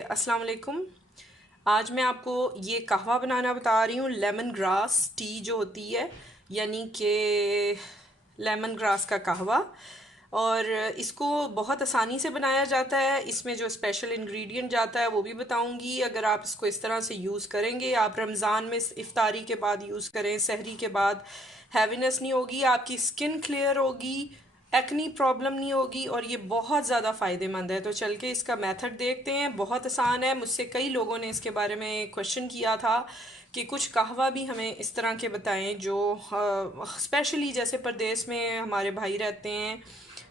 अस्सलाम वालेकुम। आज मैं आपको ये कहवा बनाना बता रही हूँ। लेमन ग्रास टी जो होती है, यानी कि लेमन ग्रास का कहवा। और इसको बहुत आसानी से बनाया जाता है। इसमें जो स्पेशल इंग्रेडिएंट जाता है वो भी बताऊंगी। अगर आप इसको इस तरह से यूज़ करेंगे, आप रमज़ान में इफ्तारी के बाद यूज़ करें, सहरी के बाद, हैवीनेस नहीं होगी, आपकी स्किन क्लियर होगी, एक्नी प्रॉब्लम नहीं होगी, और ये बहुत ज़्यादा फ़ायदेमंद है। तो चल के इसका मेथड देखते हैं। बहुत आसान है। मुझसे कई लोगों ने इसके बारे में क्वेश्चन किया था कि कुछ कहवा भी हमें इस तरह के बताएं जो स्पेशली जैसे परदेश में हमारे भाई रहते हैं,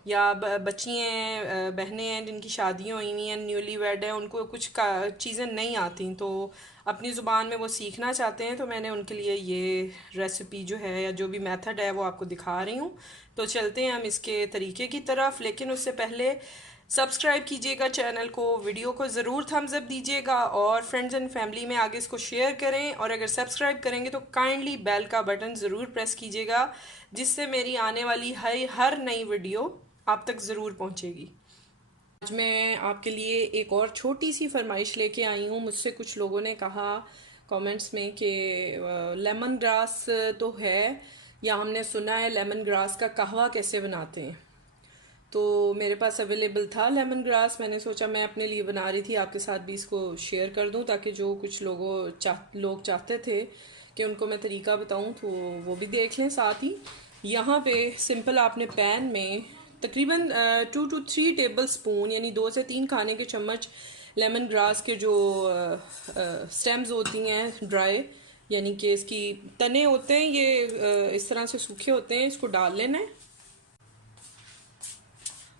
या बच्ची हैं, बहनें हैं जिनकी शादियाँ हुई हुई हैं, न्यूली वेड हैं, उनको कुछ चीज़ें नहीं आती, तो अपनी ज़ुबान में वो सीखना चाहते हैं। तो मैंने उनके लिए ये रेसिपी जो है या जो भी मेथड है वो आपको दिखा रही हूँ। तो चलते हैं हम इसके तरीके की तरफ। लेकिन उससे पहले सब्सक्राइब कीजिएगा चैनल को, वीडियो को ज़रूर थम्स अप दीजिएगा, और फ्रेंड्स एंड फैमिली में आगे इसको शेयर करें। और अगर सब्सक्राइब करेंगे तो काइंडली बेल का बटन ज़रूर प्रेस कीजिएगा, जिससे मेरी आने वाली हर नई वीडियो आप तक ज़रूर पहुंचेगी। आज मैं आपके लिए एक और छोटी सी फरमाइश लेके आई हूँ। मुझसे कुछ लोगों ने कहा कमेंट्स में कि लेमन ग्रास तो है, या हमने सुना है लेमन ग्रास का कहवा कैसे बनाते हैं। तो मेरे पास अवेलेबल था लेमन ग्रास। मैंने सोचा मैं अपने लिए बना रही थी, आपके साथ भी इसको शेयर कर दूं, ताकि जो कुछ लोग चाहते थे कि उनको मैं तरीका बताऊं तो वो भी देख लें साथ ही। यहाँ पे सिंपल आपने पैन में तकरीबन 2 to 3 टेबल स्पून, यानी 2 से 3 खाने के चम्मच लेमन ग्रास के जो स्टेम्स होती हैं ड्राई, यानी कि इसकी तने होते हैं ये इस तरह से सूखे होते हैं, इसको डाल लेना है।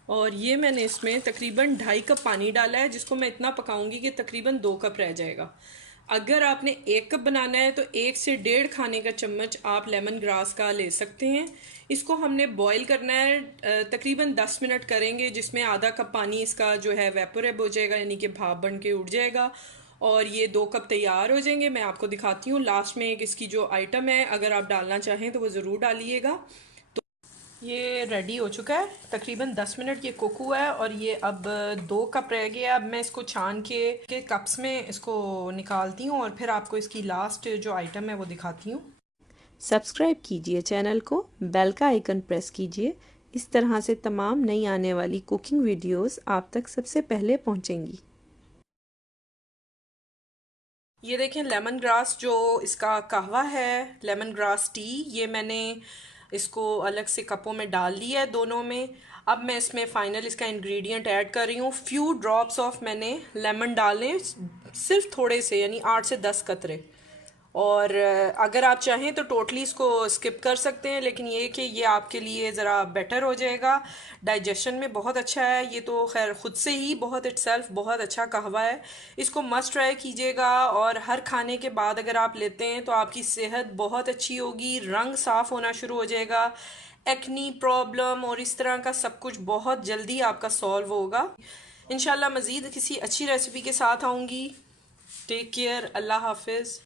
और ये मैंने इसमें तकरीबन 2.5 कप पानी डाला है, जिसको मैं इतना पकाऊंगी कि तकरीबन 2 कप रह जाएगा। अगर आपने 1 कप बनाना है तो 1 से 1.5 खाने का चम्मच आप लेमन ग्रास का ले सकते हैं। इसको हमने बॉईल करना है, तकरीबन 10 मिनट करेंगे, जिसमें आधा कप पानी इसका जो है वेपोरेब हो जाएगा, यानी कि भाप बन के उड़ जाएगा, और ये 2 कप तैयार हो जाएंगे। मैं आपको दिखाती हूँ लास्ट में एक इसकी जो आइटम है, अगर आप डालना चाहें तो वो ज़रूर डालिएगा। ये रेडी हो चुका है, तकरीबन 10 मिनट ये कुक हुआ है, और ये अब 2 कप रह गया। अब मैं इसको छान के कप्स में इसको निकालती हूँ, और फिर आपको इसकी लास्ट जो आइटम है वो दिखाती हूँ। सब्सक्राइब कीजिए चैनल को, बेल का आइकन प्रेस कीजिए। इस तरह से तमाम नई आने वाली कुकिंग वीडियोस आप तक सबसे पहले पहुंचेंगी। ये देखें लेमन ग्रास जो इसका कहवा है, लेमन ग्रास टी, ये मैंने इसको अलग से कपों में डाल लिया है दोनों में। अब मैं इसमें फाइनल इसका इंग्रेडिएंट ऐड कर रही हूँ। फ्यू ड्रॉप्स ऑफ मैंने लेमन डाले, सिर्फ थोड़े से, यानी 8 से 10 कतरे। और अगर आप चाहें तो टोटली इसको स्किप कर सकते हैं, लेकिन ये कि ये आपके लिए ज़रा बेटर हो जाएगा, डाइजेशन में बहुत अच्छा है। ये तो खैर ख़ुद से ही बहुत इटसेल्फ बहुत अच्छा कहवा है। इसको मस्ट ट्राई कीजिएगा, और हर खाने के बाद अगर आप लेते हैं तो आपकी सेहत बहुत अच्छी होगी, रंग साफ़ होना शुरू हो जाएगा, एक्नी प्रॉब्लम और इस तरह का सब कुछ बहुत जल्दी आपका सॉल्व होगा। इंशाल्लाह मज़ीद किसी अच्छी रेसिपी के साथ आऊँगी। टेक केयर, अल्लाह हाफिज़।